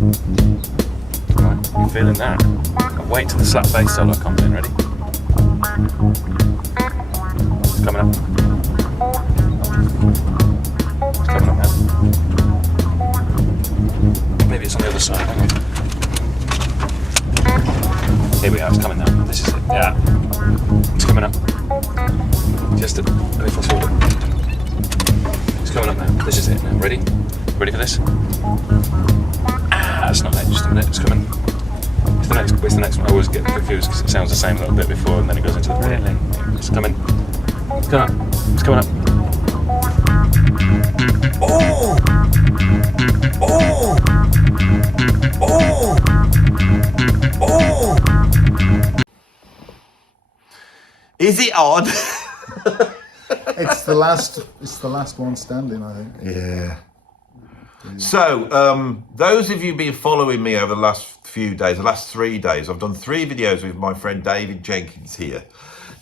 Right, you feeling that? I'll wait till the slap bass solo comes in. Ready? It's coming up. It's coming up now. Maybe it's on the other side. Hang on. Here we are. It's coming now. This is it. Yeah. It's coming up. Just a little forward. It's coming up now. This is it now. Ready? Ready for this? That's not it. Just a minute. It's coming. It's the next one. I always get confused because it sounds the same a little bit before and then it goes into the really. It's coming. It's coming up. It's coming up. Oh! Oh! Oh! Oh! Is it odd? It's the last one standing, I think. Yeah. So, those of you been following me over the last few days, the last 3 days, I've done 3 videos with my friend David Jenkins here.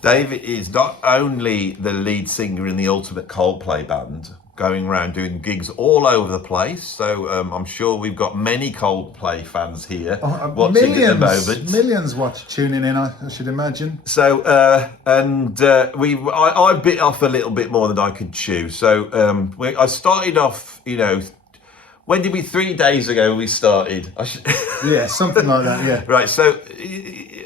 David is not only the lead singer in the ultimate Coldplay band, going around doing gigs all over the place. So I'm sure we've got many Coldplay fans here watching at the moment. Millions tuning in, I should imagine. So I bit off a little bit more than I could chew. So I started off, when did we? 3 days ago we started. Yeah, something like that. Yeah. Right. So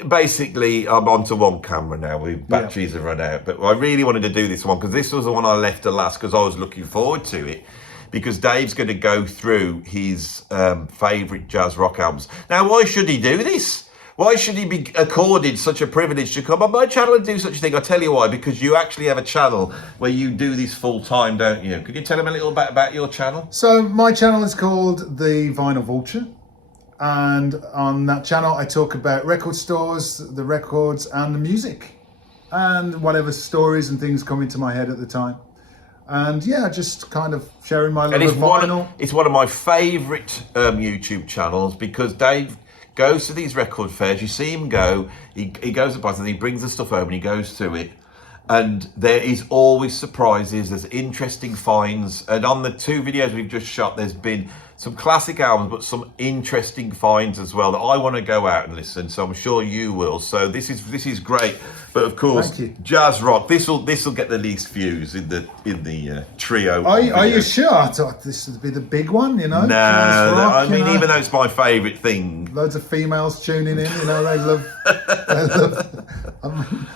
basically, I'm onto one camera now. Batteries have run out, but I really wanted to do this one because this was the one I left to last because I was looking forward to it. Because Dave's going to go through his favourite jazz rock albums. Now, why should he do this? Why should he be accorded such a privilege to come on my channel and do such a thing? I'll tell you why, because you actually have a channel where you do this full time, don't you? Could you tell him a little bit about your channel? So my channel is called The Vinyl Vulture. And on that channel, I talk about record stores, the records and the music and whatever stories and things come into my head at the time. And yeah, just kind of sharing my love of vinyl. It's one of my favourite YouTube channels because Dave goes to these record fairs. You see him go, he goes up and he brings the stuff home and he goes through it. And there is always surprises, there's interesting finds. And on the 2 videos we've just shot, there's been some classic albums, but some interesting finds as well that I want to go out and listen. So I'm sure you will. So this is great. But of course, jazz rock. This will get the least views in the trio. Are you sure? I thought this would be the big one. No, I mean, even though it's my favourite thing. Loads of females tuning in. They love.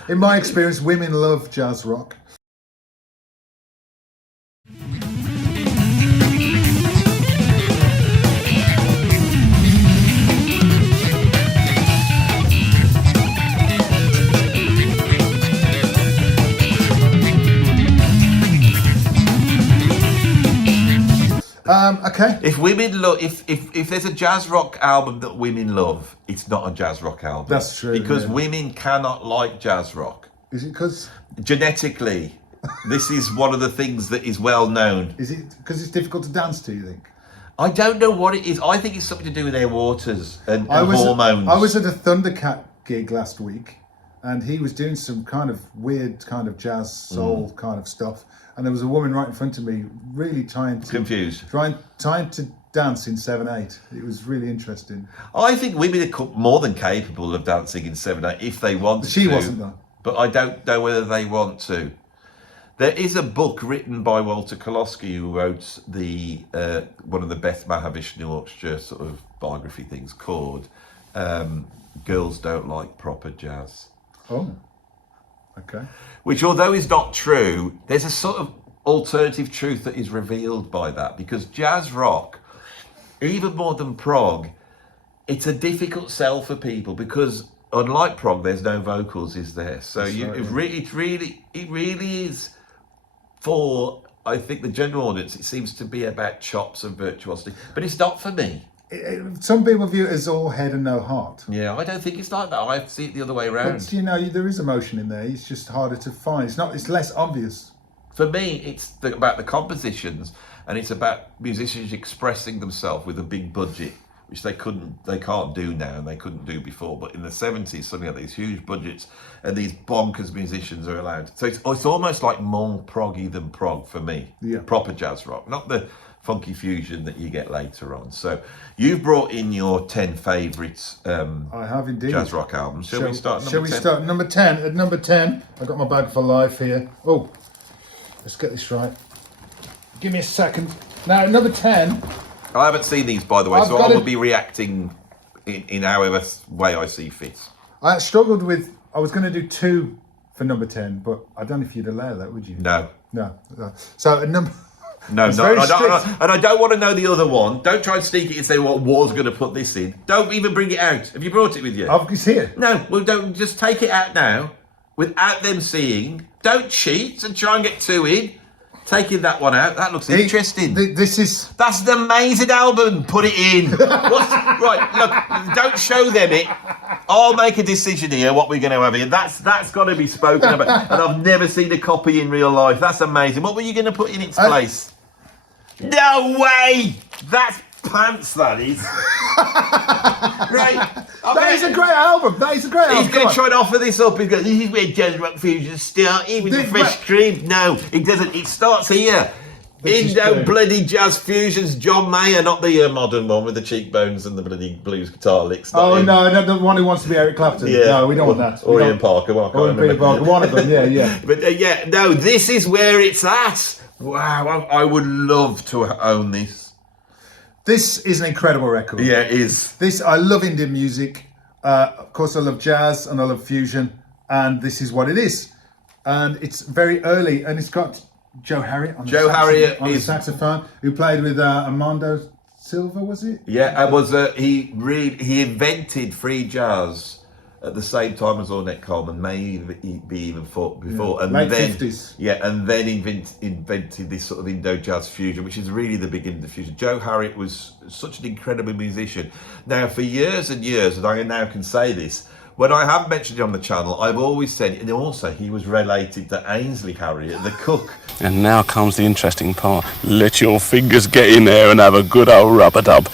In my experience, women love jazz rock. Okay. If women love, if there's a jazz rock album that women love, it's not a jazz rock album. That's true. Because women cannot like jazz rock. Is it because genetically, this is one of the things that is well known. Is it because it's difficult to dance to? You think? I don't know what it is. I think it's something to do with their waters and hormones. I was at a Thundercat gig last week, and he was doing some kind of weird kind of jazz soul kind of stuff. And there was a woman right in front of me, really trying to dance in 7/8. It was really interesting. I think women are more than capable of dancing in 7/8 if they want to. She wasn't though. But I don't know whether they want to. There is a book written by Walter Kolosky, who wrote the one of the Beth Mahavishnu Orchestra sort of biography things called "Girls Don't Like Proper Jazz." Oh. Okay. Which, although is not true, there's a sort of alternative truth that is revealed by that, because jazz rock, even more than prog, it's a difficult sell for people because unlike prog, there's no vocals, is there? So it really is for, I think, the general audience. It seems to be about chops and virtuosity, but it's not for me. Some people view it as all head and no heart. Yeah, I don't think it's like that. I see it the other way around. But there is emotion in there. It's just harder to find. It's less obvious. For me, it's about the compositions, and it's about musicians expressing themselves with a big budget, which they can't do now, and they couldn't do before. But in the 70s, suddenly had these huge budgets, and these bonkers musicians are allowed. So it's almost like more proggy than prog for me. Yeah. Proper jazz rock, not the funky fusion that you get later on. So you've brought in your 10 favourites I have indeed. jazz rock albums. Shall we start number 10? Shall we start number 10? At number 10, I've got my bag for life here. Oh, let's get this right. Give me a second. Now, at number 10... I haven't seen these, by the way, so I will be reacting in however way I see fit. I struggled with... I was going to do 2 for number 10, but I don't know if you'd allow that, would you? No. No. So, at number... No, and I don't want to know the other one. Don't try and sneak it and say what was going to put this in. Don't even bring it out. Have you brought it with you? It's here. No, well, don't just take it out now without them seeing. Don't cheat and try and get 2 in. Taking that one out, that looks interesting. That's an amazing album. Put it in. Right, look, don't show them it. I'll make a decision here what we're going to have here. That's got to be spoken about. And I've never seen a copy in real life. That's amazing. What were you going to put in its place? No way! That's pants, that is. Right. That is a great album. He's going to try and offer this up. He's going, this is where jazz rock fusion start. Even the fresh cream. No, it doesn't. It starts here. Indo bloody jazz fusions. John Mayer, not the modern one with the cheekbones and the bloody blues guitar licks. No, the one who wants to be Eric Clapton. Yeah. No, we don't want that. Or Ian Parker. Well, Ian Parker. One of them. Yeah. But no, this is where it's at. Wow, I would love to own this. This is an incredible record. Yeah, it is. I love Indian music. Of course, I love jazz and I love fusion. And this is what it is. And it's very early. And it's got Joe Harriet on the saxophone, who played with Armando Silva, was it? Yeah, it was. He invented free jazz at the same time as Ornette Coleman, may be even before, and late then 50s. Yeah, and then invented this sort of Indo-Jazz fusion, which is really the beginning of the fusion. Joe Harriet was such an incredible musician. Now, for years and years, and I now can say this, when I have mentioned it on the channel, I've always said, and also he was related to Ainsley Harriet, the cook. And now comes the interesting part. Let your fingers get in there and have a good old rub-a-dub.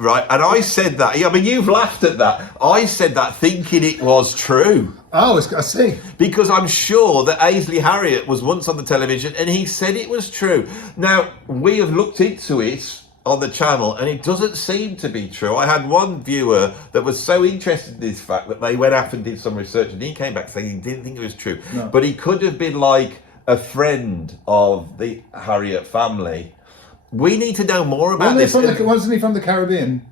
Right, and I said that. I mean, you've laughed at that. I said that thinking it was true. Oh, I see. Because I'm sure that Ainsley Harriet was once on the television and he said it was true. Now, we have looked into it on the channel and it doesn't seem to be true. I had one viewer that was so interested in this fact that they went off and did some research and he came back saying he didn't think it was true. No. But he could have been like a friend of the Harriet family. We need to know more about this. Wasn't he from the Caribbean?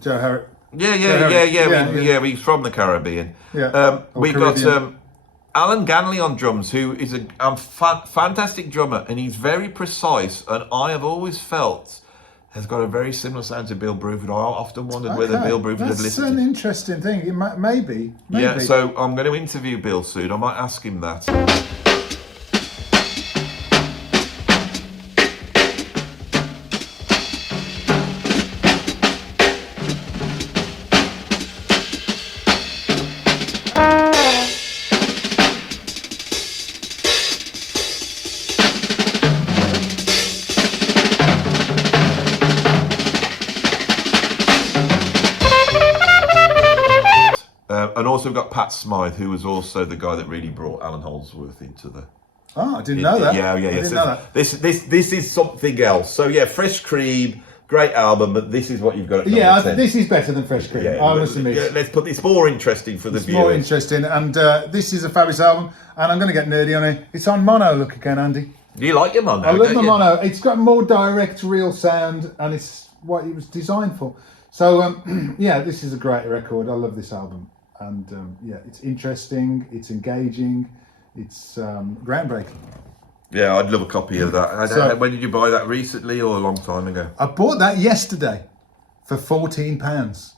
Joe Harriet. Yeah. He's from the Caribbean. Yeah. We've got Alan Ganley on drums, who is a fantastic drummer, and he's very precise. And I have always felt has got a very similar sound to Bill Bruford. I often wondered whether Bill Bruford had listened. That's an interesting thing. Maybe. Yeah. So I'm going to interview Bill soon. I might ask him that. And also we've got Pat Smythe, who was also the guy that really brought Alan Holdsworth into the... Oh, I didn't know that. Yeah. I didn't know that. This is something else. So yeah, Fresh Cream, great album, but this is what you've got at number 10. This is better than Fresh Cream, I must admit. Yeah, let's put this more interesting for the viewers. More interesting, and this is a fabulous album, and I'm going to get nerdy on it. It's on mono look again, Andy. Do you like your mono? I love the mono. It's got more direct, real sound, and it's what it was designed for. So, yeah, this is a great record. I love this album. And it's interesting, it's engaging, it's groundbreaking. Yeah, I'd love a copy of that. When did you buy that, recently or a long time ago? I bought that yesterday for £14.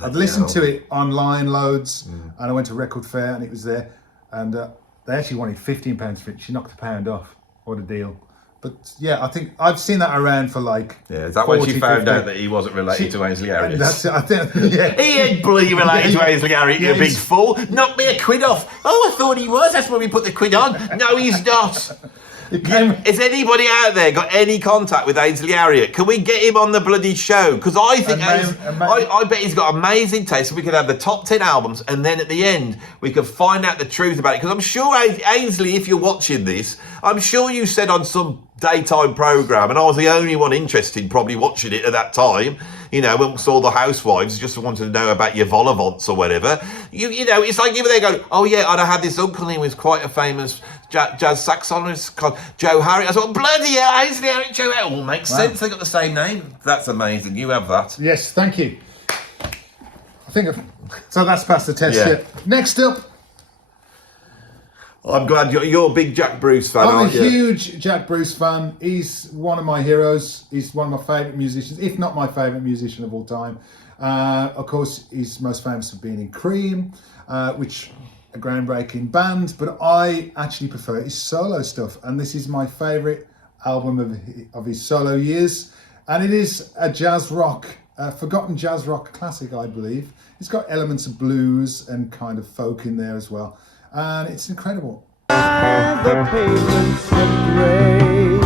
I'd listened to it online loads, and I went to Record Fair and it was there, and they actually wanted £15 for it. She knocked £1 off. What a deal. But yeah, I think I've seen that around for like. Yeah, is that 40, when she found 50. Out that he wasn't related to Ainsley Harriet? That's it, I think. Yeah. He ain't bloody related to Ainsley Harriet, you big fool. Knock me a quid off. Oh, I thought he was. That's why we put the quid on. No, he's not. Has anybody out there got any contact with Ainsley Harriet? Can we get him on the bloody show? Because I think I bet he's got amazing taste. So we could have the top 10 albums, and then at the end we could find out the truth about it. Because I'm sure Ainsley, if you're watching this, I'm sure you said on some daytime programme, and I was the only one interested probably watching it at that time, you know, amongst all the housewives just wanted to know about your vol-au-vents or whatever. You know, it's like even they go, oh yeah, I had this uncle, he was quite a famous jazz saxophonist called Joe Harry. I thought, bloody hell, Ainsley Harry, Joe Harry. It all makes sense, they got the same name. That's amazing, you have that. Yes, thank you. So that's passed the test. Yeah. Next up, I'm glad you're a big Jack Bruce fan, I'm aren't you? a huge Jack Bruce fan. He's one of my heroes. He's one of my favourite musicians, if not my favourite musician of all time. Of course, he's most famous for being in Cream, which a groundbreaking band, but I actually prefer his solo stuff. And this is my favourite album of his solo years. And it is a jazz rock, forgotten jazz rock classic, I believe. It's got elements of blues and kind of folk in there as well. And it's incredible. The pavements of gray.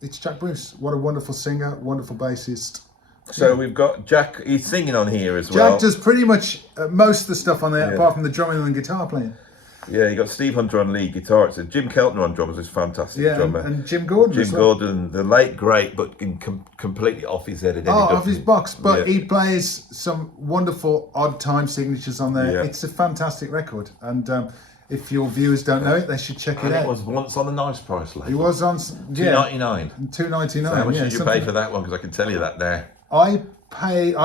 It's Jack Bruce. What a wonderful singer, wonderful bassist. So we've got Jack, he's singing on here as well. Jack does pretty much most of the stuff on there, apart from the drumming and guitar playing. Yeah, you got Steve Hunter on lead guitar. It's Jim Keltner on drums, is fantastic drummer. And Jim Gordon. Jim Gordon, the late great, but completely off his head. Off his box, but he plays some wonderful odd time signatures on there. Yeah. It's a fantastic record, and if your viewers don't know it, they should check it out. It was once on a Nice Price label. It was on $2.99. $2.99. So how much did you pay for that one? Because I can tell you that now. I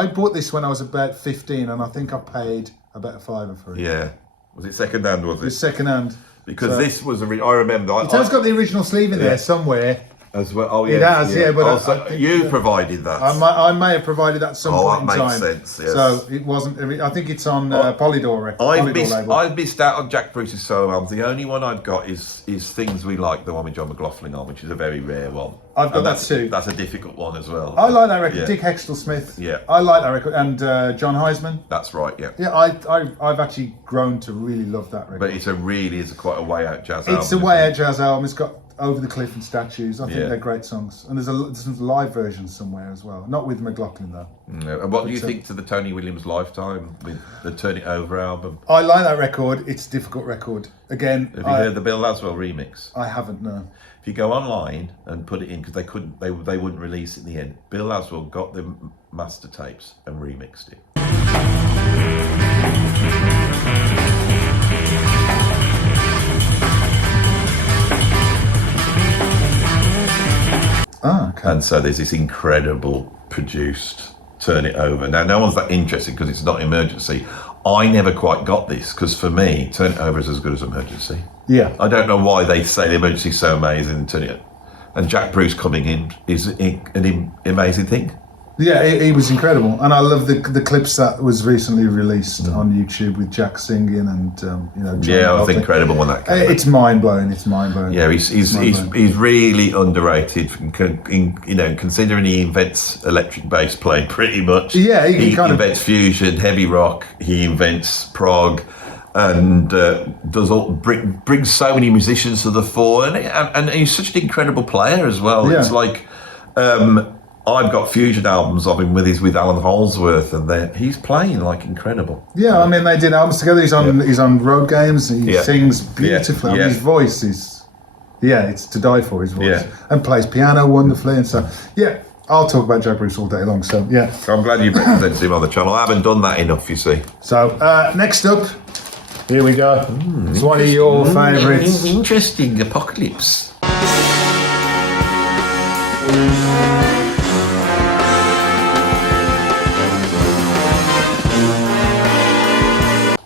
bought this when I was about 15, and I think I paid about £5 for it. Yeah. Was it second hand, was it? It was second hand. Because this was I remember. It has got the original sleeve in there somewhere. As well. Oh, yeah. It has, but also, you provided that. I may have provided that at some point in time. Oh, that makes sense, yes. So it wasn't, I think it's on Polydor record. I've missed out on Jack Bruce's solo albums. The only one I've got is Things We Like, the one with John McLaughlin on, which is a very rare one. I've got that too. That's a difficult one as well. I like that record. Yeah. Dick Hextall-Smith. Yeah. I like that record. And John Heisman. That's right, yeah. Yeah, I've actually grown to really love that record. But it's quite a way out jazz album. It's a way out jazz album. It's got Over the Cliff and Statues. I think they're great songs. And there's some live versions somewhere as well. Not with McLaughlin though. No. And what do you think to the Tony Williams Lifetime with the Turn It Over album? I like that record. It's a difficult record. Again, have you heard the Bill Laswell remix? I haven't, no. If you go online and put it in, because they wouldn't release it in the end. Bill Laswell got the master tapes and remixed it. Okay. And so there's this incredible produced Turn It Over. Now, no one's that interested because it's not Emergency. I never quite got this because for me, Turn It Over is as good as Emergency. Yeah. I don't know why they say the Emergency's so amazing and Turn It. And Jack Bruce coming in is an amazing thing. Yeah, he was incredible, and I love the clips that was recently released on YouTube with Jack singing and John it was incredible when that came. It's mind blowing. It's mind blowing. Yeah, he's really underrated. Considering he invents electric bass playing pretty much. Yeah, he invents fusion, heavy rock. He invents prog. And brings so many musicians to the fore, and he's such an incredible player as well. Yeah. It's like I've got fusion albums of him with Alan Holdsworth, and he's playing like incredible. Yeah, I mean they did albums together. He's on Road Games. He sings beautifully. Yeah. His voice is it's to die for. His voice and plays piano wonderfully, and so I'll talk about Jack Bruce all day long. So So I'm glad you represented him on the channel. I haven't done that enough, you see. So next up. Here we go. It's one of your favourites. Interesting, Apocalypse.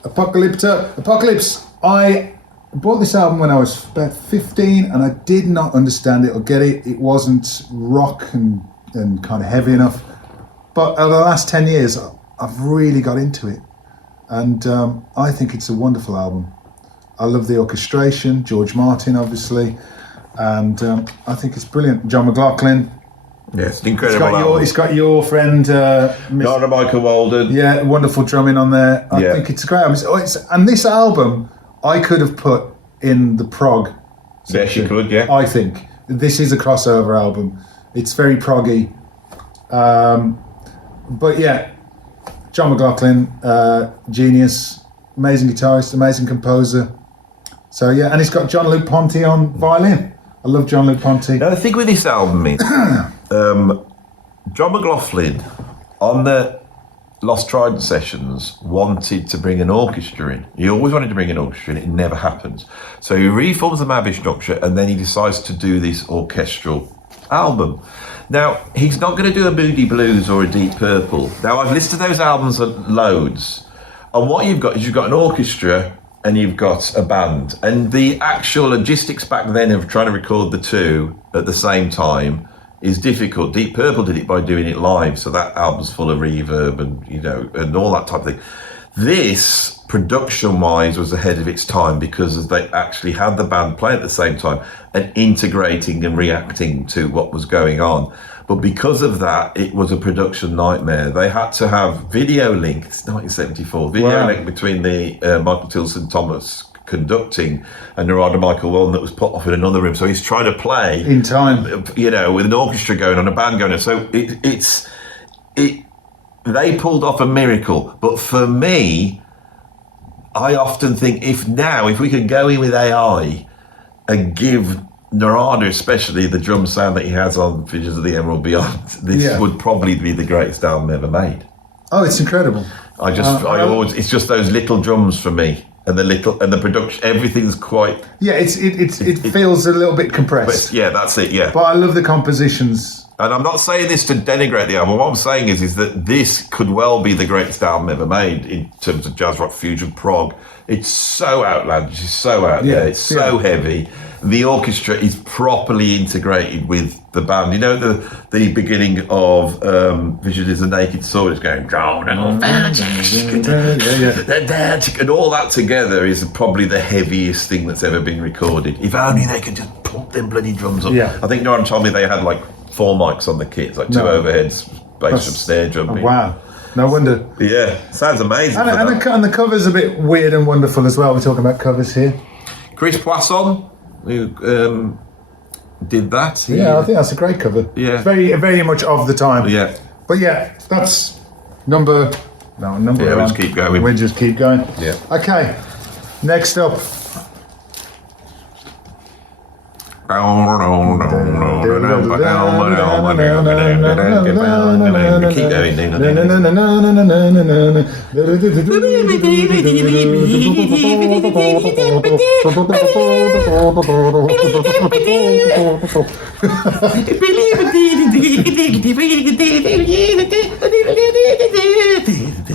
Apocalypse. I bought this album when I was about 15 and I did not understand it or get it. It wasn't rock and kind of heavy enough. But over the last 10 years, I've really got into it. And I think it's a wonderful album. I love the orchestration, George Martin, obviously, and I think it's brilliant. John McLaughlin. Yes, incredible album. It's got your friend... Dr. Michael Walden. Yeah, wonderful drumming on there. I think it's a great album. And this album, I could have put in the prog section. Yes, you could, yeah. I think. This is a crossover album. It's very proggy. But yeah, John McLaughlin, genius, amazing guitarist, amazing composer. So yeah, and it's got John Luke Ponty on violin. I love John Luke Ponty. Now the thing with this album is, John McLaughlin on the Lost Trident sessions wanted to bring an orchestra in. He always wanted to bring an orchestra in. It never happens. So he reforms the Mavish Orchestra, and then he decides to do this orchestral album. Now, he's not going to do a Moody Blues or a Deep Purple. Now, I've listed those albums at loads. And what you've got is you've got an orchestra and you've got a band. And the actual logistics back then of trying to record the two at the same time is difficult. Deep Purple did it by doing it live, so that album's full of reverb and, you know, and all that type of thing. This, production-wise, was ahead of its time because they actually had the band play at the same time and integrating and reacting to what was going on. But because of that, it was a production nightmare. They had to have video link, it's 1974, video link between the Michael Tilson Thomas conducting and Narada Michael Walden that was put off in another room. So he's trying to play in time, you know, with an orchestra going on, a band going on. So they pulled off a miracle. But for me, I often think if we could go in with AI and give Narada, especially the drum sound that he has on Visions of the Emerald Beyond, this would probably be the greatest album ever made. Oh, it's incredible. It's just those little drums for me. And the production, everything's quite. Yeah, it feels a little bit compressed. Yeah, that's it. Yeah, but I love the compositions. And I'm not saying this to denigrate the album. What I'm saying is that this could well be the greatest album ever made in terms of jazz rock fusion prog. It's so outlandish, it's so out there, it's so heavy. The orchestra is properly integrated with the band. You know the beginning of Vision is a Naked Sword is going down and all that together is probably the heaviest thing that's ever been recorded. If only they could just pump them bloody drums up. Yeah. I think Noran told me they had like 4 mics on the kits, like 2 overheads, bass drum, snare drum. Oh, wow. No wonder. Yeah, sounds amazing. And the cover's a bit weird and wonderful as well. We're talking about covers here. Chris Poisson, who did that. I think that's a great cover. Yeah. It's very, very much of the time. Yeah. But yeah, that's number. Yeah, we'll just keep going. We'll just keep going. Yeah. Okay. Next up. Keep going,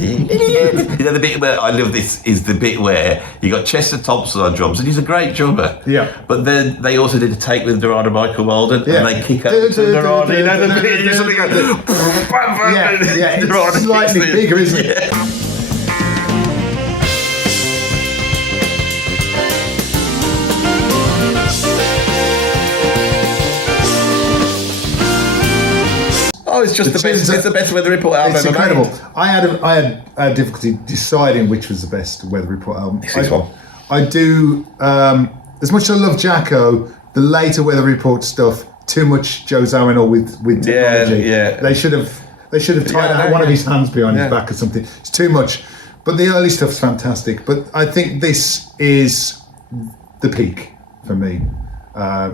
You know, the bit where I love this is the bit where you got Chester Thompson on drums, and he's a great drummer. Yeah. But then they also did a take with Narada Michael Walden, and they kick over to Narada. You know, the bit you suddenly go, it's slightly bigger, isn't it? Oh, it's just the best. It's the best Weather Report album ever made. It's incredible. I had difficulty deciding which was the best Weather Report album. This one. I do. As much as I love Jaco, the later Weather Report stuff, too much Joe Zawinul with technology. Yeah. They should have tied one of his hands behind his back or something. It's too much. But the early stuff's fantastic. But I think this is the peak for me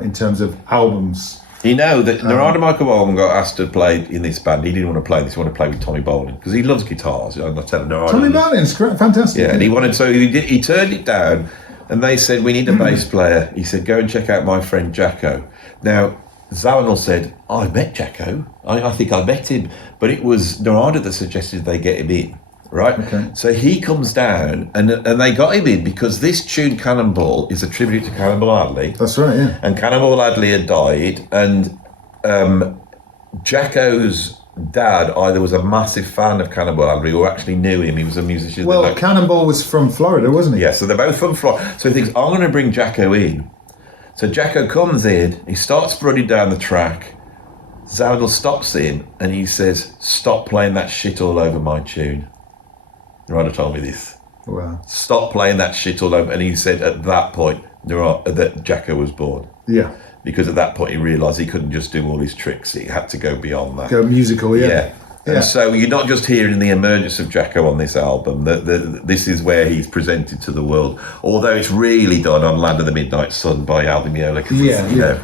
in terms of albums. You know that Narada Michael Walden got asked to play in this band. He didn't want to play this. He wanted to play with Tommy Bolin because he loves guitars. I'm not telling Narada. Tommy Bolin's fantastic. Yeah, and he wanted, so he turned it down, and they said, "We need a bass player." He said, "Go and check out my friend Jaco." Now, Zawinul said, "I met Jaco. I think I met him, but it was Narada that suggested they get him in." Right, okay. So he comes down, and they got him in because this tune "Cannonball" is a tribute to Cannonball Adderley. That's right, yeah. And Cannonball Adderley had died, and Jaco's dad either was a massive fan of Cannonball Adderley or actually knew him. He was a musician. Well, Cannonball was from Florida, wasn't he? Yeah, so they're both from Florida. So he thinks, I'm going to bring Jaco in. So Jaco comes in, he starts running down the track. Zawinul stops him, and he says, "Stop playing that shit all over my tune." Narada told me this. Wow. Stop playing that shit all over. And he said at that point that Jaco was born. Yeah. Because at that point he realised he couldn't just do all his tricks. He had to go beyond that. Go musical, yeah. And so you're not just hearing the emergence of Jaco on this album. This is where he's presented to the world. Although it's really done on Land of the Midnight Sun by Alvin Miola.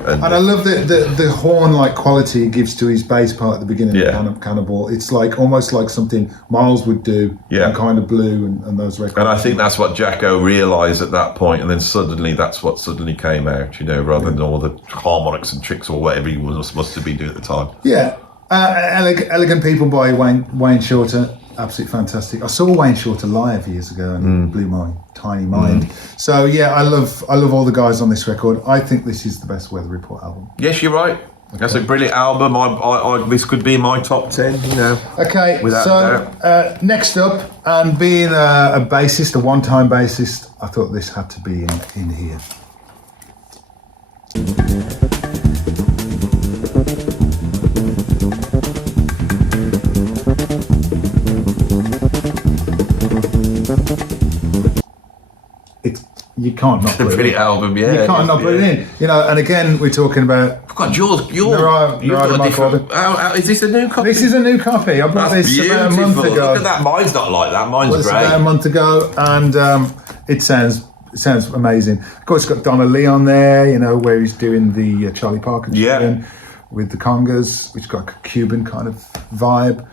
And I love the horn-like quality he gives to his bass part at the beginning of Cannibal. It's like almost like something Miles would do on Kind of Blue and those records. And I think that's what Jaco realised at that point, and then suddenly that's what suddenly came out, rather than all the harmonics and tricks or whatever he was supposed to be doing at the time. Yeah. Elegant People by Wayne Shorter, absolutely fantastic. I saw Wayne Shorter live years ago and it blew my tiny mind. So yeah, I love all the guys on this record. I think this is the best Weather Report album. Yes, you're right. That's a brilliant album. I this could be my top 10, Okay, so next up, and being a bassist, a one-time bassist, I thought this had to be in here. You can't not put it in. It's a brilliant album, yeah. You can't not put it in. And again, we're talking about... God, you've got a different... Is this a new copy? This is a of copy. I bought this about a month ago. Look at that. Mine's not like that. Mine's great. About a month ago, and it sounds amazing. Of course, it's got Donna Lee on there, where he's doing the Charlie Parker tune with the congas, which got a Cuban kind of vibe.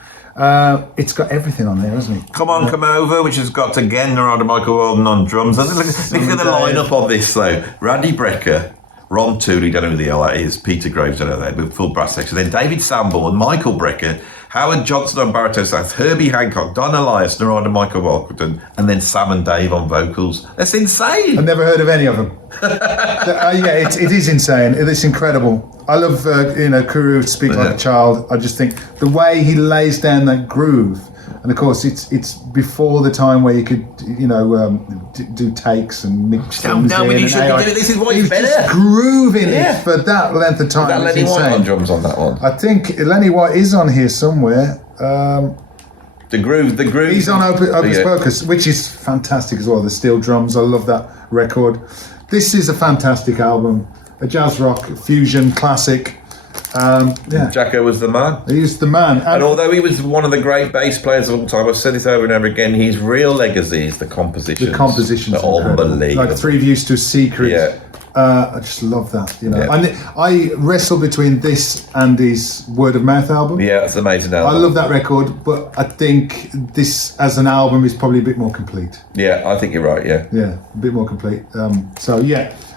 It's got everything on there, hasn't it? Come On, Come Over, which has got again Narada Michael Walden on drums. Look at the lineup of this though. Randy Brecker, Ron Tooley, don't know who the hell that is, Peter Graves, don't know that, with full brass section. Then David Sanborn, Michael Brecker, Howard Johnson on baritone sax, Herbie Hancock, Don Elias, Narada Michael Walden, and then Sam and Dave on vocals. That's insane. I've never heard of any of them. It is insane. It's incredible. I love, Kuru Speak Like a Child. I just think the way he lays down that groove, and of course it's before the time where you could, do takes and mix things in. This is why he's better. Just grooving it for that length of time. Is that Lenny White on drums on that one? I think Lenny White is on here somewhere. The groove. He's on Opus Focus, which is fantastic as well. The steel drums, I love that record. This is a fantastic album. A jazz rock fusion classic. Jaco was the man. He's the man. And although he was one of the great bass players of all time, I've said this over and over again, his real legacy is the compositions. The compositions are unbelievable. Like Three Views to a Secret. Yeah. I just love that, And I wrestle between this and his Word of Mouth album. Yeah, it's an amazing album. I love that record, but I think this as an album is probably a bit more complete. Yeah, I think you're right, yeah. Yeah, a bit more complete.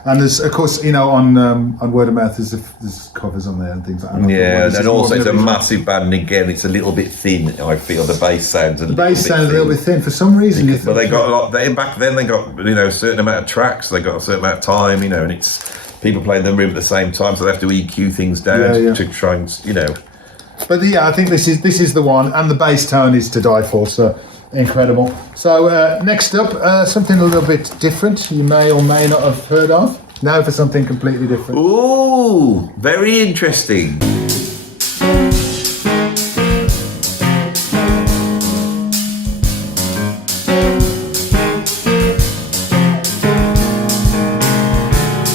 And there's, of course, on Word of Mouth, there's covers on there and things like that. Yeah, and also it's a massive band, and again, it's a little bit thin, I feel. The bass sounds a little bit thin for some reason. But they got a lot, back then they got, a certain amount of tracks, they got a certain amount of time, and it's people playing them at the same time, so they have to EQ things down to try and, But I think this is the one, and the bass tone is to die for, so... Incredible. So next up, something a little bit different you may or may not have heard of. Now for something completely different. Ooh, very interesting.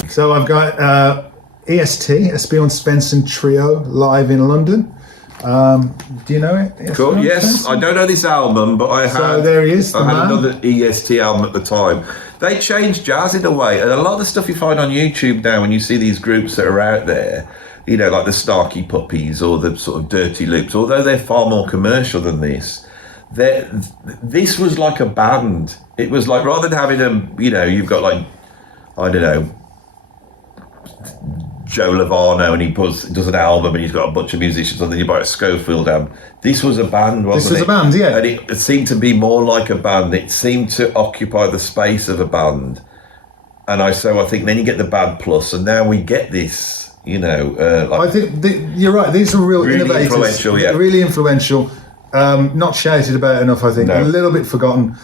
So I've got e.s.t, Espion Svensson Trio live in London. Do you know it? Cool. Yes, I don't know this album, but I had. So there he is. I had another e.s.t album at the time. They changed jazz in a way, and a lot of the stuff you find on YouTube now, when you see these groups that are out there, like the Starkey Puppies or the sort of Dirty Loops, although they're far more commercial than this, this was like a band. It was like, rather than having you've got like, I don't know, Joe Lovano, and he does an album and he's got a bunch of musicians, and then you buy a Schofield album. This was a band, wasn't it? This was a band, yeah. And it seemed to be more like a band. It seemed to occupy the space of a band. And I think then you get the band plus, and now we get this, I think you're right. These are really innovators. Influential, yeah. Really influential. Not shouted about enough, I think. No. A little bit forgotten.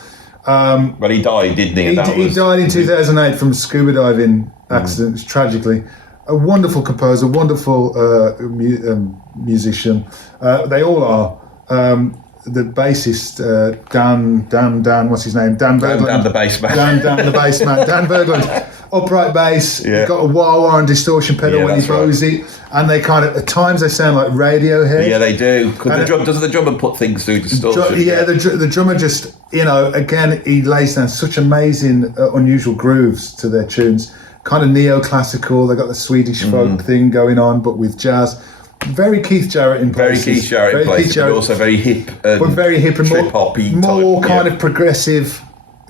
But he died, didn't he? He died in 2008 from a scuba diving accident, tragically. A wonderful composer, wonderful musician. They all are. The bassist, Dan, what's his name? Dan Berglund. Dan the bass man. Dan the bass man. Dan Berglund. upright bass. Yeah. You've got a wah-wah and distortion pedal Yeah, when you that's right. bose it, and they kind of at times they sound like Radiohead. Yeah, they do. And Doesn't the drummer put things through distortion? The drummer just, again, he lays down such amazing, unusual grooves to their tunes. Kind of neoclassical. They got the Swedish folk thing going on, but with jazz. Very Keith Jarrett in places. Very Keith Jarrett in places, but also very hip. But very hip and trip-hoppy more type, kind of progressive.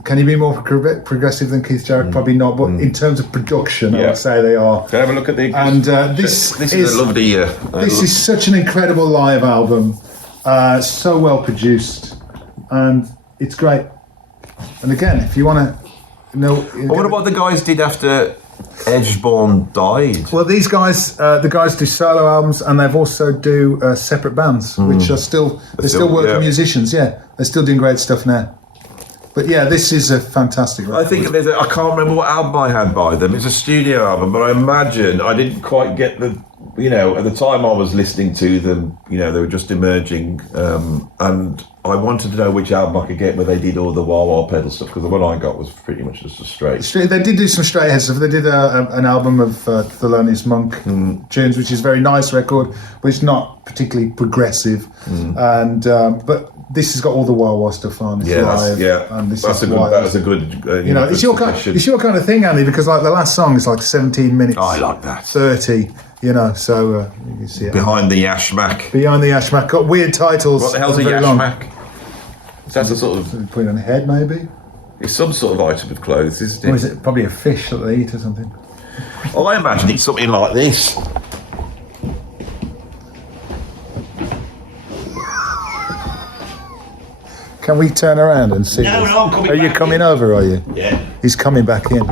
Can you be more progressive than Keith Jarrett? Probably not. But in terms of production, I would say they are. Can I have a look at the? And this is a lovely. This is such an incredible live album. So well produced, and it's great. And again, if you want to know, What about the guys did after Edgeborn died? well, these guys, the guys do solo albums, and they've also do separate bands, which are they're still working musicians. Yeah, they're still doing great stuff now. But yeah, this is a fantastic record. I think I can't remember what album I had by them. It's a studio album, but I imagine I didn't quite get the. At the time I was listening to them, they were just emerging, and I wanted to know which album I could get where they did all the wah-wah pedal stuff, because the one I got was pretty much just a straight. They did do some straight ahead stuff. They did an album of Thelonious Monk tunes, which is a very nice record, but it's not particularly progressive. And but this has got all the wah-wah stuff on. It's live, and this is wild. That's a good. It's your kind of thing, Andy, because like the last song is like 17 minutes. I like that. 30. So you can see it. Behind the Ashmack. Behind the Ashmack. Got weird titles. What the hell's a Ashmack? That's a sort of. Put it on the head, maybe. It's some sort of item of clothes, isn't it? Or is it probably a fish that they eat or something? Oh, I imagine it's something like this. Can we turn around and see? No, this? I'm coming Are you back coming in. over? Are you? Yeah. He's coming back in.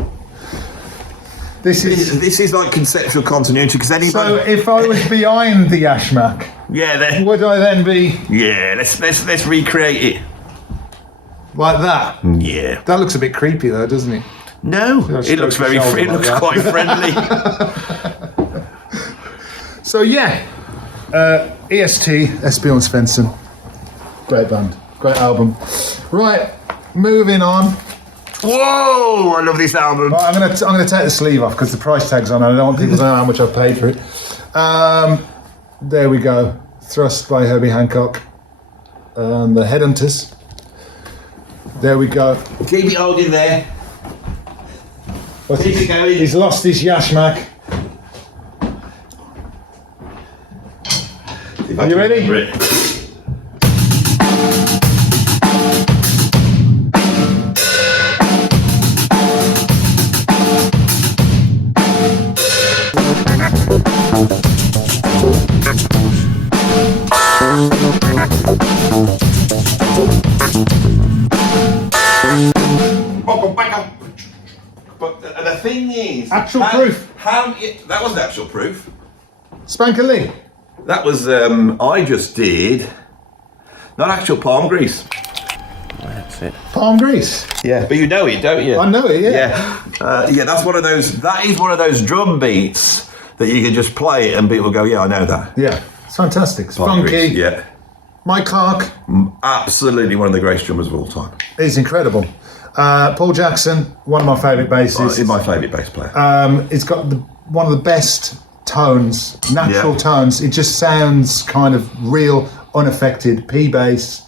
This is like conceptual continuity, because anybody. So if I was behind the Ashmack, would I then be? Yeah, let's recreate it Like that? Yeah. That looks a bit creepy though, doesn't it? No, it looks very. It looks quite friendly. So yeah, e.s.t. Esbjorn Svensson, great band, great album. Right, moving on. Whoa! I love this album. Right, I'm gonna take the sleeve off because the price tag's on. I don't want people to know how much I've paid for it. There we go. Thrust by Herbie Hancock and the Headhunters. There we go. Keep it holding there. Keep it going. He's lost his Yashmak. Are you ready? But the thing is, Actual proof. That wasn't actual proof. Spanker Lee. That was I just did. Not actual palm grease. That's it. Palm grease. Yeah, but you know it, don't you? I know it. Yeah, that's one of those. That is one of those drum beats that you can just play it and people go, "Yeah, I know that." Yeah, it's fantastic. It's Palm funky. grease, yeah, Mike Clark. absolutely one of the greatest drummers of all time. He's incredible. Paul Jackson, one of my favourite bassists. He's my favourite bass player. It's got one of the best tones, natural tones. It just sounds kind of real, unaffected. P bass,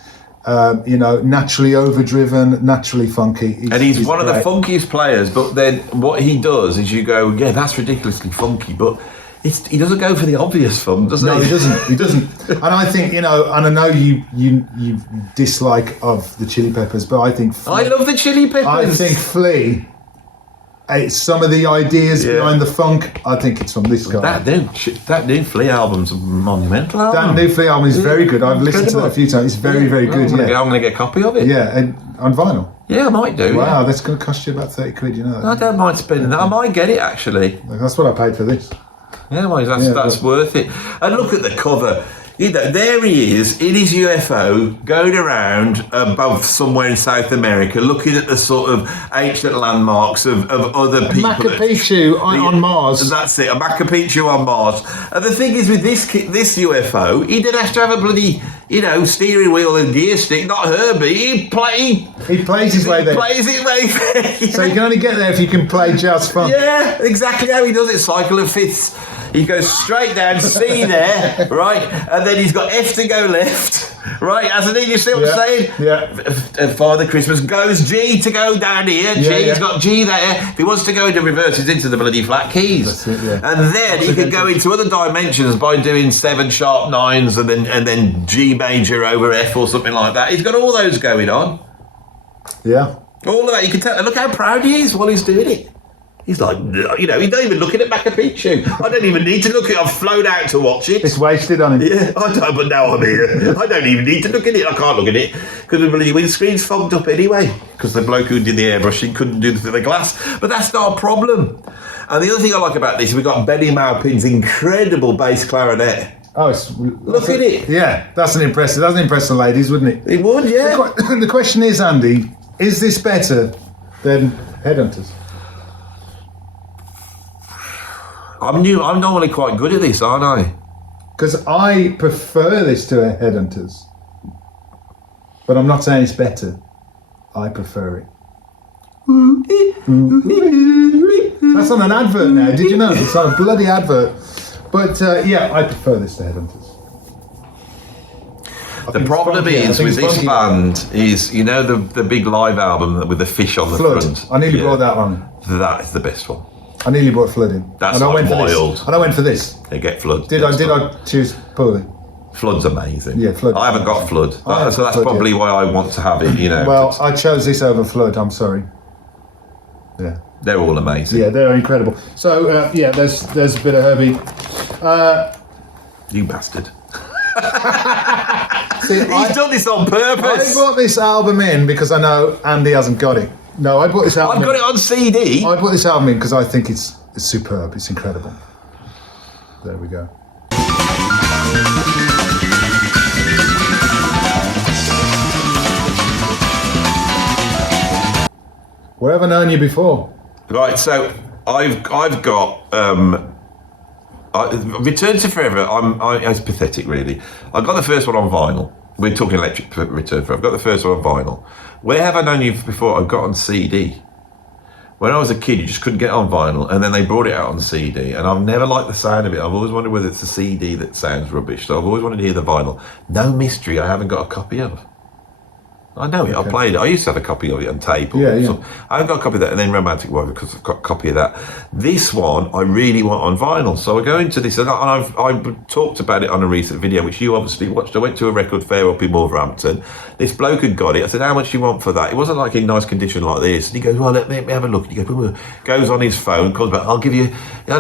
naturally overdriven, naturally funky. And he's one of the great. funkiest players, but then what he does is you go, yeah, that's ridiculously funky, but he doesn't go for the obvious fun, does he? No, he doesn't. He doesn't. And I think, and I know you dislike of the Chili Peppers, but I think I love the Chili Peppers. I think Flea. Some of the ideas behind the funk, I think it's from this guy. That new Flea album's a monumental album. That new Flea album is very good. I've listened to that a few times. It's very, very good. I'm going to get a copy of it. Yeah, and on vinyl. Yeah, I might do. Wow, yeah. that's going to cost you about 30 quid, you know that? I don't mind spending that. I might get it actually. That's what I paid for this. Yeah, well, that's worth it. And look at the cover. There he is in his UFO going around above somewhere in South America, looking at the sort of ancient landmarks of other people. Machu Picchu on Mars. That's it, a Machu Picchu on Mars. And the thing is with this UFO, he didn't have to have steering wheel and gear stick, not Herbie. He plays his way there. Plays his way there. So you can only get there if you can play jazz funk. Yeah, exactly how he does it. Cycle of fifths. He goes straight down, C there, right? And then he's got F to go left, right? Hasn't he? You see what I'm saying? Yeah. Father Christmas goes G to go down here. He's got G there. If he wants to go into reverse, he's into the bloody flat keys. That's it, yeah. And then he can go into other dimensions by doing 7 sharp 9s and then G major over F or something like that. He's got all those going on. Yeah. All of that. You can tell. Look how proud he is while he's doing it. He's like, he's not even looking at Back of Pichu. I don't even need to look at it. I've flown out to watch it. It's wasted on him. Yeah, I don't, but now I'm here. I don't even need to look at it. I can't look at it because the windscreen's fogged up anyway. Because the bloke who did the airbrushing couldn't do the glass. But that's not a problem. And the other thing I like about this, we've got Benny Maupin's incredible bass clarinet. Oh, look at it. Yeah, that's impress the ladies, wouldn't it? It would, yeah. The question is, Andy, is this better than Headhunters? I'm normally quite good at this, aren't I? Because I prefer this to Headhunters. But I'm not saying it's better. I prefer it. That's on an advert now, did you know? It's on a bloody advert. But I prefer this to Headhunters. The problem is with this band is, the big live album with the fish on the front. I nearly brought that one. That is the best one. I nearly brought Flood in. That's and I went wild. For this. And I went for this. They get Flood. Did I choose poorly? Flood's amazing. Yeah, Flood. I haven't got Flood. So that's Flood, probably why I want to have it, Well, I chose this over Flood, I'm sorry. Yeah. They're all amazing. Yeah, they're incredible. So, there's a bit of Herbie. You bastard. See, He's done this on purpose. I brought this album in because I know Andy hasn't got it. No, I brought this album I've got it on CD. I brought this album in because I think it's superb. It's incredible. There we go. Where have I known you before? Right, so I've got Return to Forever. It's pathetic, really. I got the first one on vinyl. We're talking Electric Return Forever. I've got the first one on vinyl. Where have I known you before? I've got on CD. When I was a kid, you just couldn't get it on vinyl, and then they brought it out on CD, and I've never liked the sound of it. I've always wondered whether it's the CD that sounds rubbish, so I've always wanted to hear the vinyl. No Mystery I haven't got a copy of. I know it, I played it. I used to have a copy of it on tape. I haven't got a copy of that, and then Romantic Warrior, because I've got a copy of that. This one, I really want on vinyl. So I go into this, and I've talked about it on a recent video, which you obviously watched. I went to a record fair up in Wolverhampton. This bloke had got it. I said, how much do you want for that? It wasn't like in nice condition like this. And he goes, well, let me have a look. And he goes on his phone, calls back, I'll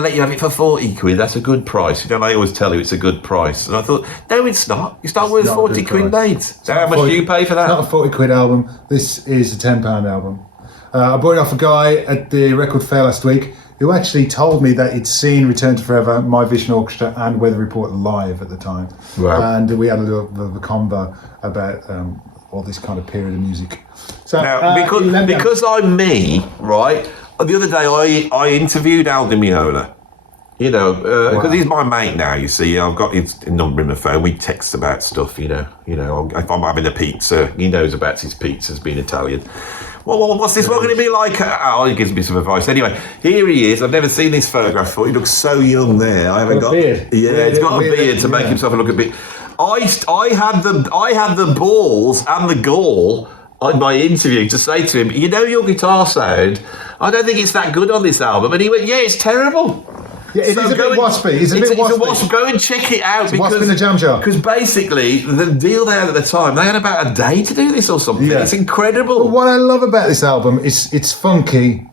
let you have it for 40 quid. That's a good price. I always tell you it's a good price. And I thought, no, it's not. It's not worth 40 quid, mate. So how much do you pay for that? It's not a 40 quid album. This is a £10 album. I bought it off a guy at the record fair last week who actually told me that he'd seen Return to Forever, My Vision Orchestra and Weather Report live at the time. Wow. And we had a little bit of a convo about all this kind of period of music. So now, because I'm me, right, the other day I interviewed Al Di Meola. Because he's my mate now, you see. I've got his number in my phone. We text about stuff, if I'm having a pizza, he knows about his pizzas being Italian. Well, what's this one going to be like? He gives me some advice. Anyway, here he is. I've never seen this photograph before. He looks so young there. I haven't got a beard. Yeah, he's got a beard to make himself look a bit. I had the balls and the gall on my interview to say to him, your guitar sound, I don't think it's that good on this album. And he went, yeah, it's terrible. Yeah, it is a bit waspy. It's a wasp. Go and check it out. It's wasp in a jam jar. Because basically, the deal they had at the time, they had about a day to do this or something. Yeah. It's incredible. But what I love about this album is it's funky.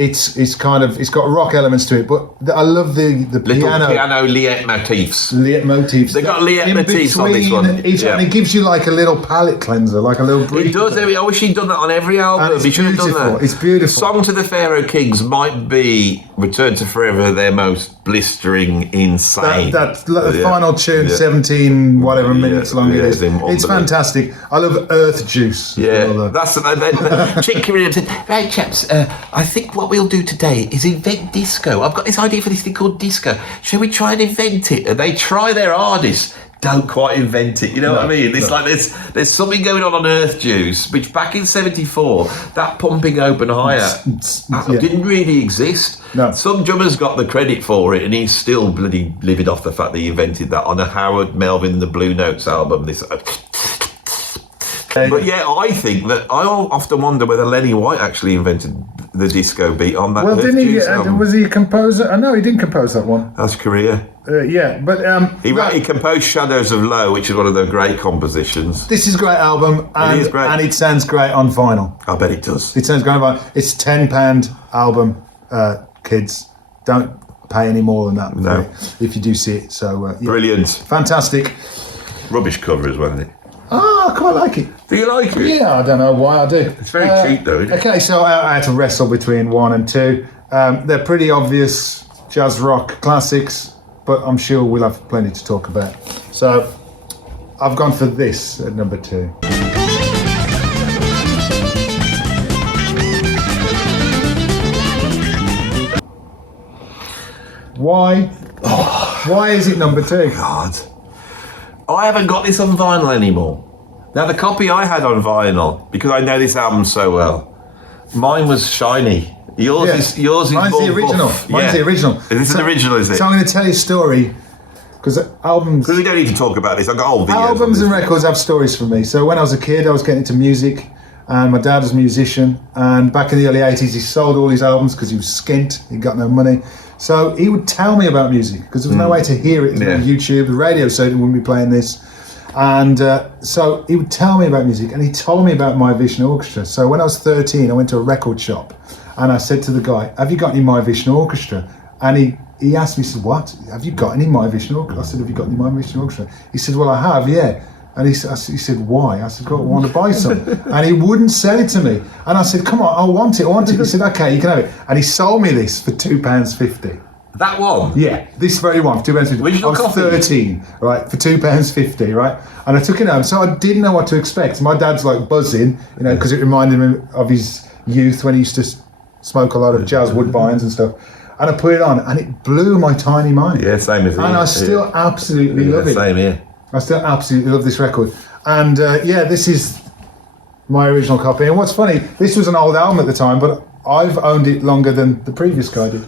It's got rock elements to it, but I love the piano liet motifs. Liet motifs. They got liet motifs on this one. And it gives you like a little palate cleanser, like a little breather. It does. I wish he'd done that on every album. He should have done that. It's beautiful. Song to the Pharaoh Kings might be Return to Forever, their most blistering, insane. The final tune, 17 whatever minutes long it is. It's fantastic. I love Earth Juice. Yeah, that's Chick Corea said, right, chaps. I think what we'll do today is invent disco. I've got this idea for this thing called disco. Shall we try and invent it? And they try their hardest don't quite invent it. You know what I mean? It's like there's something going on Earth Juice, which back in '74, that pumping open hi-hat didn't really exist. No. Some drummer's got the credit for it, and he's still bloody living off the fact that he invented that on a Howard Melvin and the Blue Notes album. This. But yeah, I think that I often wonder whether Lenny White actually invented the disco beat on that. Well, Earth didn't he? Juice album. Was he a composer? No, he didn't compose that one. That's Korea. Yeah, but He composed Shadows of Low, which is one of the great compositions. this is a great album, and It is great. and it sounds great on vinyl. I bet it does. It sounds great on vinyl. It's £10 album, kids. Don't pay any more than that No. if you do see it. So yeah. Brilliant. Fantastic. Rubbish cover as well, isn't it? I quite like it. Do you like it? Yeah, I don't know why I do. It's very cheap though, isn't it? Okay, so I had to wrestle between 1 and 2. They're pretty obvious jazz rock classics, but I'm sure we'll have plenty to talk about. So I've gone for this at number 2. Why? Why is it number 2? God. I haven't got this on vinyl anymore. Now, the copy I had on vinyl, because I know this album so well, mine was shiny. Yours is Mine's more the original. buff. Mine's the original. This is the original, is it? So I'm going to tell you a story, because albums... Because we don't need to talk about this. I've got old videos. Albums on and this. records have stories for me. So when I was a kid, I was getting into music, and my dad was a musician. And back in the early 80s, he sold all his albums because he was skint. He got no money. So he would tell me about music because there was no way to hear it on YouTube. The radio said it wouldn't be playing this. And so he would tell me about music, and he told me about My Vision Orchestra. So when I was 13, I went to a record shop, and I said to the guy, "Have you got any My Vision Orchestra?" And he asked me, he said, "What? Have you got any My Vision Orchestra?" I said, "Have you got any My Vision Orchestra?" He said, "Well, I have, yeah." And he said, "Why?" I said, "God, I want to buy some." And he wouldn't sell it to me. And I said, "Come on, I want it. He said, "Okay, you can have it." And he sold me this for £2.50. That one? Yeah, this very one, for £2.50. Original I was copy? 13, right, for £2.50, right? And I took it home, so I didn't know what to expect. My dad's like buzzing, you know, because it reminded him of his youth when he used to smoke a lot of jazz woodbines and stuff. And I put it on, and it blew my tiny mind. Yeah, same as And I still absolutely love it. Same here. I still absolutely love this record. And this is my original copy. And what's funny, this was an old album at the time, but I've owned it longer than the previous guy did.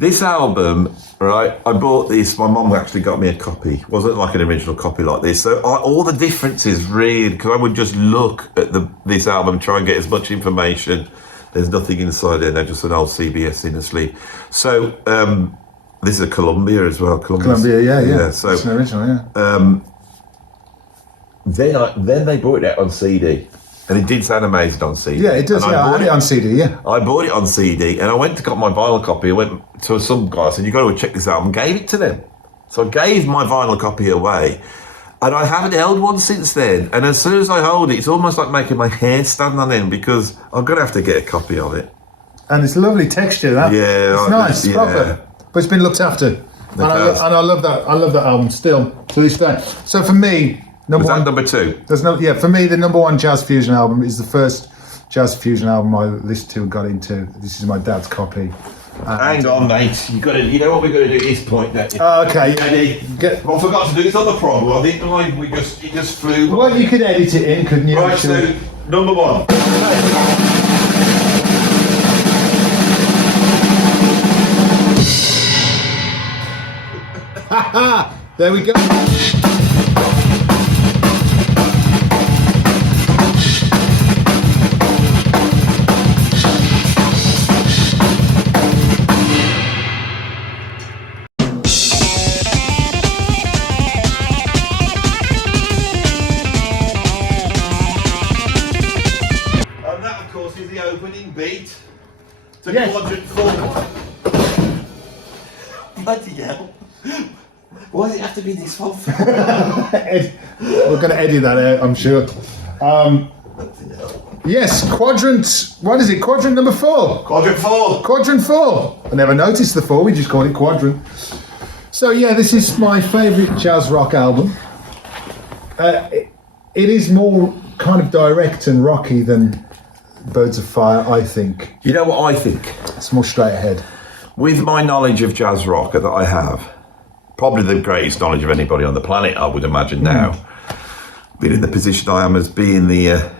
This album, right, I bought this, my mum actually got me a copy. It wasn't like an original copy like this. So all the differences really, because I would just look at this album, try and get as much information. There's nothing inside there, they're just an old CBS in a sleeve. So this is a Columbia as well. Columbia, yeah. So it's an original, yeah. then they brought it out on CD. And it did sound amazing on CD. Yeah, it does. And I had it on CD, yeah. I bought it on CD, and I went to get my vinyl copy. I went to some guy, I said, "You've got to check this out," and gave it to them. So I gave my vinyl copy away, and I haven't held one since then. And as soon as I hold it, it's almost like making my hair stand on end because I'm going to have to get a copy of it. And it's lovely texture, that. Yeah. It's nice, yeah. proper. But it's been looked after. And I love that. I love that album still, to this day. So for me... Was that number 2? For me, the number 1 jazz fusion album is the first jazz fusion album I listened to and got into. This is my dad's copy. Hang on, mate. You know what we're going to do at this point, don't you? Okay. Eddie, I forgot to do this on the problem. I think it just flew. Well, you could edit it in, couldn't you? Right, so number 1. There we go. Opening beat to Yes. Quadrant 4. Bloody hell. Why does it have to be this one? We're going to edit that out, I'm sure. Yes, quadrant. What is it? Quadrant number 4. Quadrant 4. Quadrant 4. I never noticed the 4. We just call it quadrant. So yeah, this is my favourite jazz rock album. It is more kind of direct and rocky than Birds of Fire, I think. You know what I think? It's more straight ahead. With my knowledge of jazz rock that I have, probably the greatest knowledge of anybody on the planet, I would imagine now. Being in the position I am as being the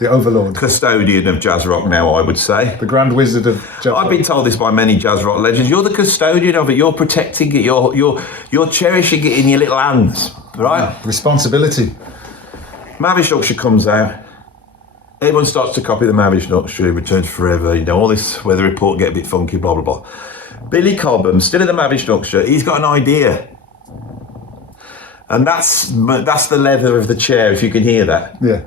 overlord, custodian of jazz rock now, I would say. the grand wizard of jazz rock. I've been told this by many jazz rock legends. You're the custodian of it. You're protecting it. You're cherishing it in your little hands, right? Responsibility. Mavish comes out. Everyone starts to copy the Mavish It returns forever. You know, all this weather report get a bit funky, blah, blah, blah. Billy Cobham, still in the Mavish he's got an idea. And that's the leather of the chair, if you can hear that. Yeah.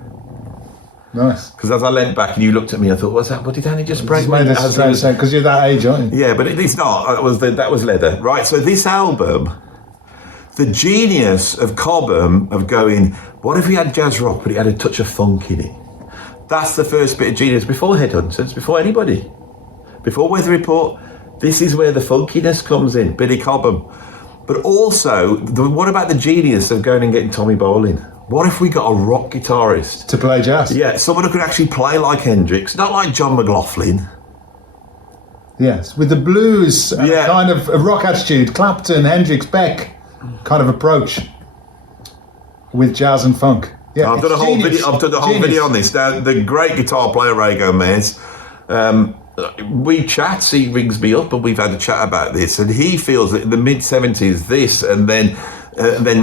Nice. Because as I leant back and you looked at me, I thought, what's that? What did Danny just break? Because you're that age, aren't you? Yeah, but it's not. That was leather. Right, so this album, the genius of Cobham of going, what if we had jazz rock, but it had a touch of funk in it? That's the first bit of genius before Headhunters, before anybody. Before Weather Report, this is where the funkiness comes in, Billy Cobham. But also, what about the genius of going and getting Tommy Bolin? What if we got a rock guitarist? To play jazz? Yeah, someone who could actually play like Hendrix, not like John McLaughlin. Yes, with the blues and Yeah. kind of a rock attitude, Clapton, Hendrix, Beck kind of approach with jazz and funk. Yeah, I've done a whole video on this. Now, the great guitar player Ray Gomez, we chat, he rings me up and we've had a chat about this, and he feels that in the mid-70s, this and then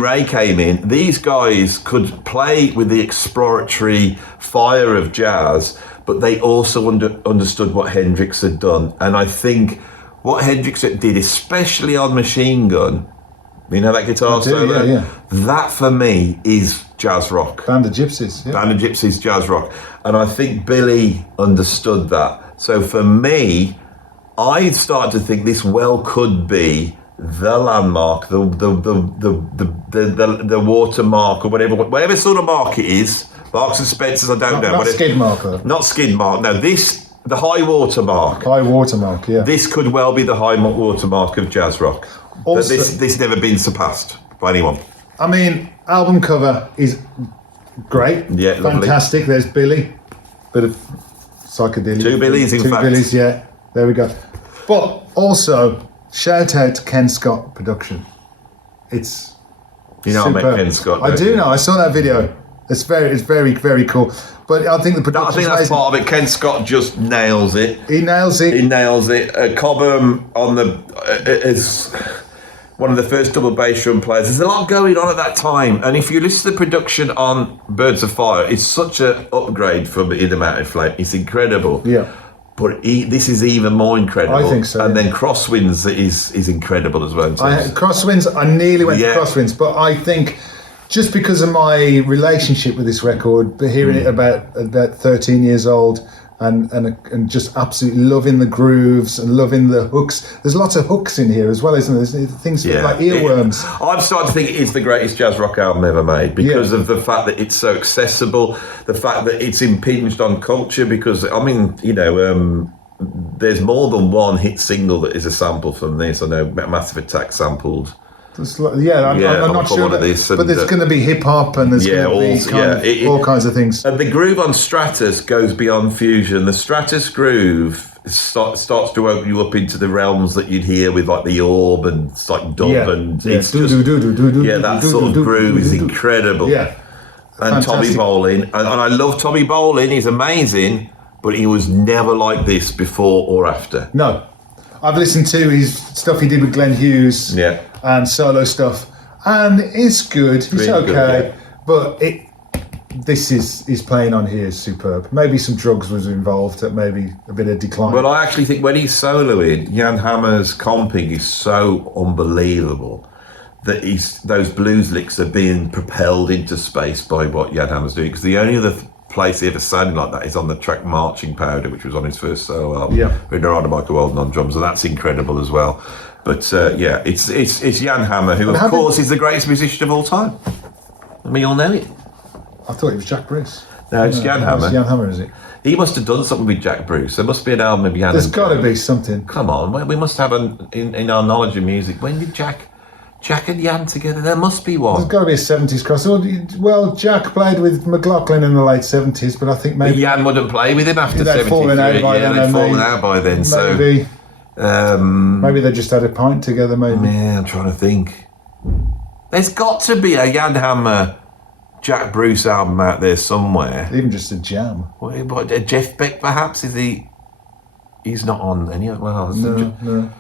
Ray came in, these guys could play with the exploratory fire of jazz, but they also understood what Hendrix had done. And I think what Hendrix did, especially on Machine Gun, you know that guitar solo? Yeah. That for me is jazz rock. Band of Gypsies. Yeah. Band of Gypsies, jazz rock. And I think Billy understood that. So for me, I started to think this well could be the landmark, the watermark, or whatever sort of mark it is. Marks and Spencers, I don't know. Not skid mark, though. Not skid mark. No, the high watermark. High watermark, yeah. This could well be the high watermark of jazz rock. Also, but this never been surpassed by anyone. I mean, album cover is great. Yeah, lovely. Fantastic. There's Billy. Bit of psychedelia. Two Billies, in fact. Two Billies, yeah. There we go. But also, shout out to Ken Scott production. It's I met superb. Ken Scott. I do know. I saw that video. It's very, very cool. But I think the production. I think that's part of it. Ken Scott just nails it. He nails it. Cobham on is one of the first double bass drum players. There's a lot going on at that time, and if you listen to the production on Birds of Fire, it's such an upgrade from In the Mountain Flame. It's incredible. Yeah. But this is even more incredible. I think so. And yeah. then Crosswinds is incredible as well. Crosswinds, I nearly went to Crosswinds, but I think just because of my relationship with this record, but hearing it about 13 years old and just absolutely loving the grooves and loving the hooks. There's lots of hooks in here as well, isn't there? There's things like earworms. I'm starting to think it's the greatest jazz rock album ever made because of the fact that it's so accessible, the fact that it's impinged on culture, because, I mean, there's more than one hit single that is a sample from this. I know Massive Attack sampled. I'm not sure, but there's going to be hip hop and there's going to be all kinds of things. And the groove on Stratus goes beyond fusion. The Stratus groove starts to open you up into the realms that you'd hear with like the orb and it's like dub and it's just that sort of groove is incredible. Yeah, and Tommy Bolin, and I love Tommy Bolin. He's amazing, but he was never like this before or after. No. I've listened to his stuff he did with Glenn Hughes and solo stuff, and it's good. It's really okay, but this is playing on here is superb. Maybe some drugs was involved, that maybe a bit of decline. But I actually think when he's soloing, Jan Hammer's comping is so unbelievable that those blues licks are being propelled into space by what Jan Hammer's doing. Because the only other place he ever sounded like that is on the track Marching Powder, which was on his first solo album with Narada Michael Walden on drums, and that's incredible as well. But it's Jan Hammer, who of course is the greatest musician of all time. I mean, you all know it. I thought it was Jack Bruce. No, it's Jan Hammer. It's Jan Hammer, is it? He must have done something with Jack Bruce. There must be an album of Jan. There's got to be something. Come on, we must have in our knowledge of music. When did Jack and Jan together? There must be one. There's got to be a 70s crossover. Well, Jack played with McLaughlin in the late 70s, but I think maybe... But Jan wouldn't play with him after 73. They'd fallen out by then. So maybe they just had a pint together, maybe. Yeah, I'm trying to think. There's got to be a Jan Hammer, Jack Bruce album out there somewhere. Even just a jam. What, Jeff Beck, perhaps? Is he? He's not on any. Well, No.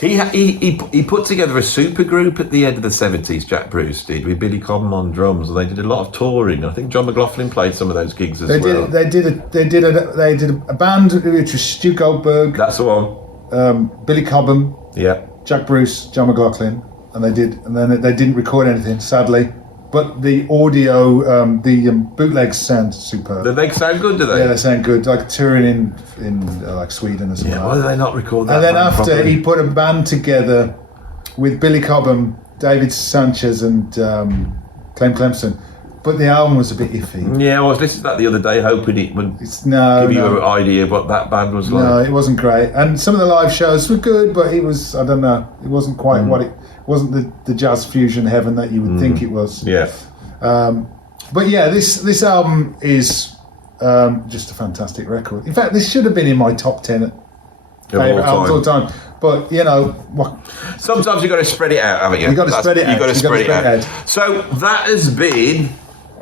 He put together a super group at the end of the 70s, Jack Bruce did, with Billy Cobham on drums, and they did a lot of touring. I think John McLaughlin played some of those gigs as well. They did a band which was Stu Goldberg, That's the one. Billy Cobham, Yeah. Jack Bruce, John McLaughlin, and then they didn't record anything, sadly. But the audio, bootlegs sound superb. Do they sound good, do they? Yeah, they sound good. Like touring in like Sweden or something. Yeah, why do they not record that? And then band after properly? he put a band together with Billy Cobham, David Sanchez, and Clem Clemson, but the album was a bit iffy. Yeah, I was listening to that the other day, hoping it would It's give you an idea what that band was like. No, it wasn't great. And some of the live shows were good, but it was, I don't know, it wasn't quite what it wasn't the jazz fusion heaven that you would think it was. Yeah. But yeah, this album is just a fantastic record. In fact, this should have been in my top 10 favourite albums all the time. But you know, Sometimes you've got to spread it out, haven't you? You've got to spread it out. You've got to spread it out. So that has been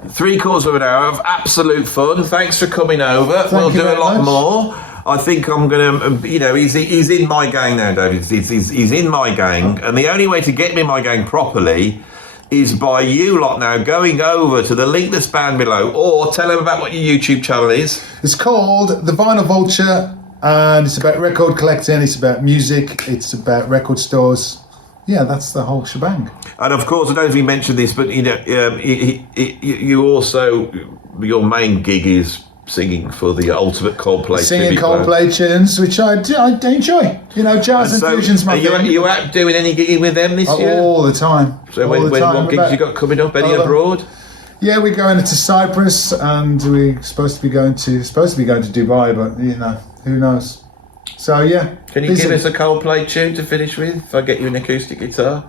3/4 of an hour of absolute fun. Thanks for coming over. We'll do a lot more. I think I'm going to, he's in my gang now, David. He's in my gang. And the only way to get me in my gang properly is by you lot now going over to the link that's found below, or tell them about what your YouTube channel is. it's called The Vinyl Vulture, and it's about record collecting, it's about music, it's about record stores. Yeah, that's the whole shebang. And of course, I don't know if you mentioned this, but you also, your main gig is singing for the ultimate Coldplay. Singing tribute band. Coldplay tunes, which I enjoy. You know, jazz and fusion's my thing. Are you out doing any gigging with them this year? All the time. So all the time. what gigs you got coming up? Any abroad? Yeah, we're going to Cyprus, and we're supposed to be going to Dubai, but you know, who knows? So yeah. Can you give us a Coldplay tune to finish with? If I get you an acoustic guitar.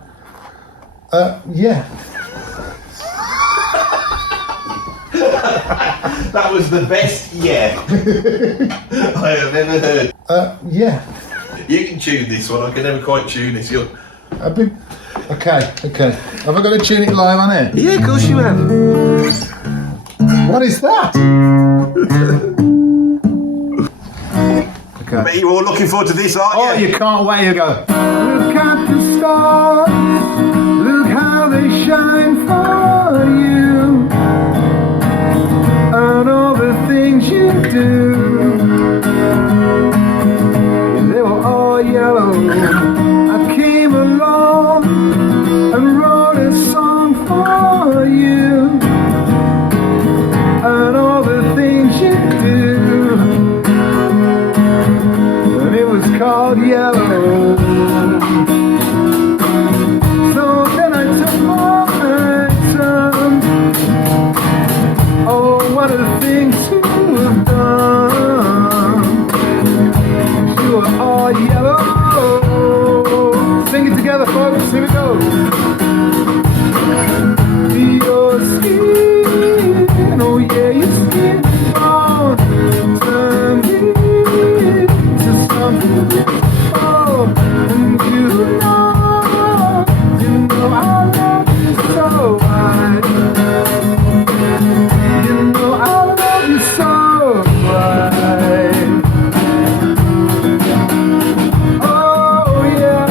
Yeah. That was the best yeah I have ever heard. Yeah. You can tune this one. I can never quite tune this. Okay. Have I got to tune it live on air? Yeah, of course you have. What is that? Okay. But you're all looking forward to this, aren't you? You can't wait. You go. Look at the stars, look how they shine for you, and all the things you do, they were all yellow. I came along and wrote a song for you, and all the things you do, and it was called Yellow. So then I took my time. Oh, what are the things you have done? You are all yellow. Sing it together, folks. Here we go. Your skin, oh yeah, your skin on turned into something. Oh, and you know I love you so much. You know I love you so much. Oh yeah.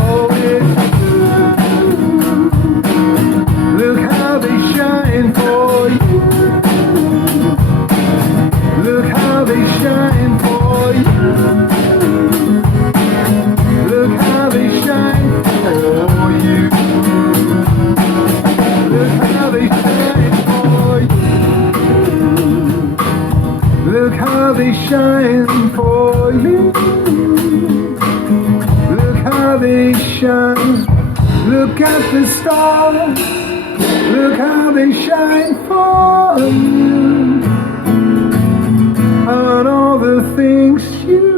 Oh yeah. Look how they shine for you. Look how they shine for you. Look how they shine for you. Look how they shine for you. Look how they shine for you. Look how they shine. Look at the stars. Look how they shine for you, and all the things you